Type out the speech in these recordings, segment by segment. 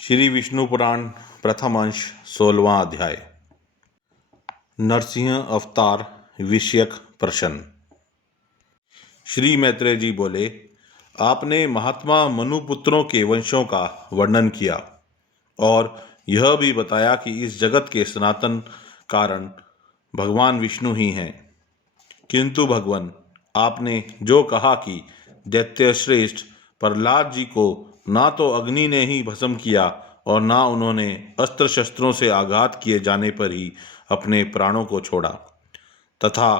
श्री विष्णु पुराण प्रथम अंश 16वां अध्याय। नरसिंह अवतार विषयक प्रश्न। श्री मैत्रेय जी बोले, आपने महात्मा मनुपुत्रों के वंशों का वर्णन किया और यह भी बताया कि इस जगत के सनातन कारण भगवान विष्णु ही हैं। किंतु भगवान, आपने जो कहा कि दैत्य श्रेष्ठ प्रहलाद जी को ना तो अग्नि ने ही भस्म किया और ना उन्होंने अस्त्र शस्त्रों से आघात किए जाने पर ही अपने प्राणों को छोड़ा, तथा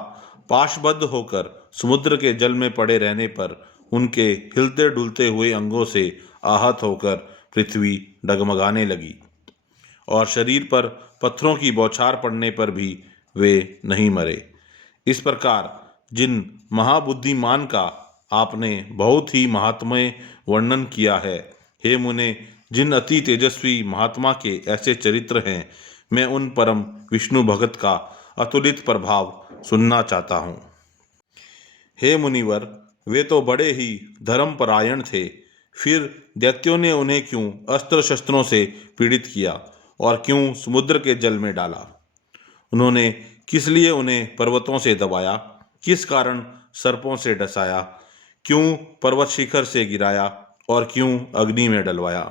पाशबद्ध होकर समुद्र के जल में पड़े रहने पर उनके हिलते डुलते हुए अंगों से आहत होकर पृथ्वी डगमगाने लगी और शरीर पर पत्थरों की बौछार पड़ने पर भी वे नहीं मरे। इस प्रकार जिन महाबुद्धिमान का आपने बहुत ही महात्म्य वर्णन किया है, हे मुने, जिन अति तेजस्वी महात्मा के ऐसे चरित्र हैं, मैं उन परम विष्णु भगत का अतुलित प्रभाव सुनना चाहता हूँ। हे मुनिवर, वे तो बड़े ही धर्मपरायण थे, फिर दैत्यों ने उन्हें क्यों अस्त्र शस्त्रों से पीड़ित किया और क्यों समुद्र के जल में डाला? उन्होंने किस लिए उन्हें पर्वतों से दबाया, किस कारण सर्पों से डसाया, क्यों पर्वत शिखर से गिराया और क्यों अग्नि में डलवाया?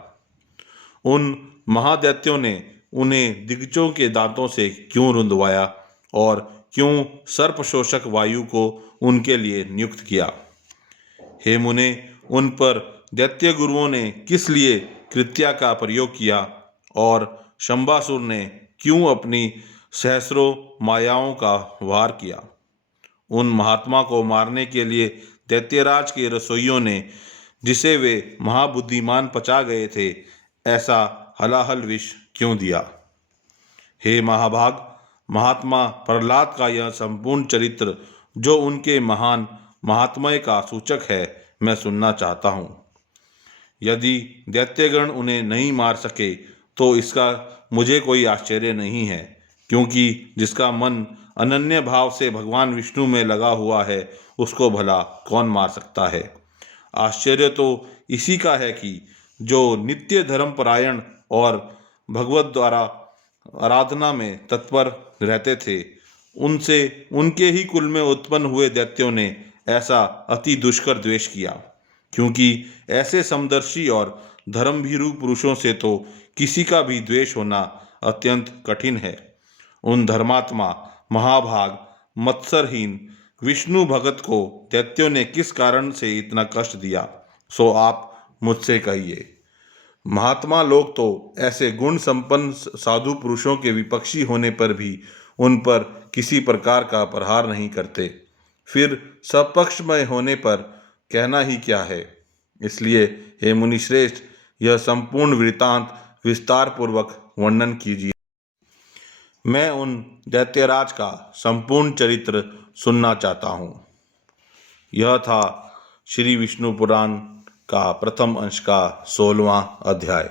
उन महादैत्यों ने उन्हें दिग्गजों के दांतों से क्यों रुंधवाया और क्यों सर्पशोषक वायु को उनके लिए नियुक्त किया? हे मुने, उन पर दैत्य गुरुओं ने किस लिए कृत्या का प्रयोग किया और शंबासुर ने क्यों अपनी सहस्रों मायाओं का वार किया? उन महात्मा को मारने के लिए दैत्यराज के रसोइयों ने, जिसे वे महाबुद्धिमान पचा गए थे, ऐसा हलाहल विष क्यों दिया? हे महाभाग, महात्मा प्रहलाद का यह संपूर्ण चरित्र, जो उनके महान महात्म्य का सूचक है, मैं सुनना चाहता हूँ। यदि दैत्यगण उन्हें नहीं मार सके तो इसका मुझे कोई आश्चर्य नहीं है, क्योंकि जिसका मन अनन्य भाव से भगवान विष्णु में लगा हुआ है, उसको भला कौन मार सकता है? आश्चर्य तो इसी का है कि जो नित्य धर्मपरायण और भगवत द्वारा आराधना में तत्पर रहते थे, उनसे उनके ही कुल में उत्पन्न हुए दैत्यों ने ऐसा अति दुष्कर द्वेष किया, क्योंकि ऐसे समदर्शी और धर्मभीरु पुरुषों से तो किसी का भी द्वेष होना अत्यंत कठिन है। उन धर्मात्मा महाभाग मत्सरहीन विष्णु भगत को दैत्यों ने किस कारण से इतना कष्ट दिया, सो आप मुझसे कहिए। महात्मा लोग तो ऐसे गुण संपन्न साधु पुरुषों के विपक्षी होने पर भी उन पर किसी प्रकार का प्रहार नहीं करते, फिर सपक्षमय होने पर कहना ही क्या है? इसलिए हे मुनिश्रेष्ठ, यह संपूर्ण वृत्तांत विस्तार पूर्वक वर्णन कीजिए। मैं उन दैत्यराज का संपूर्ण चरित्र सुनना चाहता हूँ। यह था श्री विष्णु पुराण का प्रथम अंश का 16वां अध्याय।